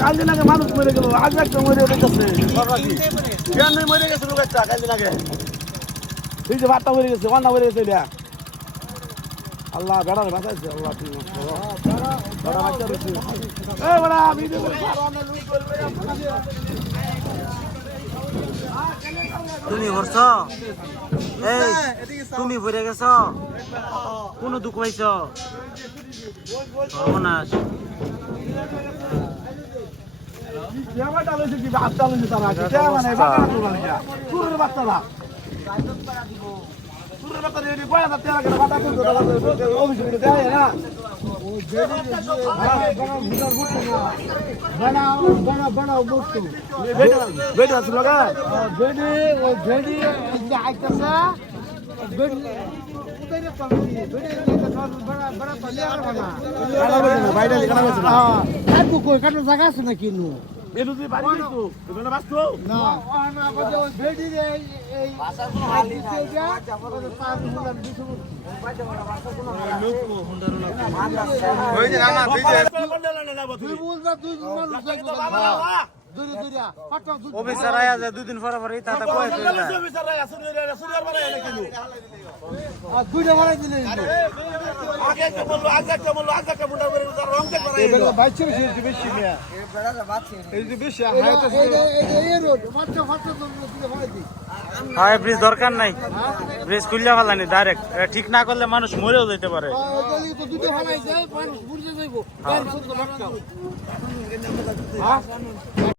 কালদিন আগে মানুষ মরে গেল, আজ একটা মরে গেছে মরে গেছে লোক একটা কালদিন আগে। এই যে ভাতটা মরে গেছে, অন্না মরে গেছে এটা। আল্লাহ বেড়া বাঁচাইছে, আল্লাহ বেড়া বাচ্চা রয়েছে। তুমি ভরছ, এই তুমি ভরে গেছ, কোন দুঃখ পাইছ? সর্বনাশ। বাচ্চারা জায়গা আছে না কিনু অফিসার আয়া যায় দুদিন পরে পরে তাতে কয়ে চলে যায়। দুইটা ভাড়াই দিলে বেশি হ্যাঁ ব্রিজ দরকার নাই, ব্রিজ খুললে ফেলানি ডাইরেক্ট, ঠিক না করলে মানুষ মরেও যেতে পারে। দুটো ভাড়াই যায় মানুষ বুঝে যাইব।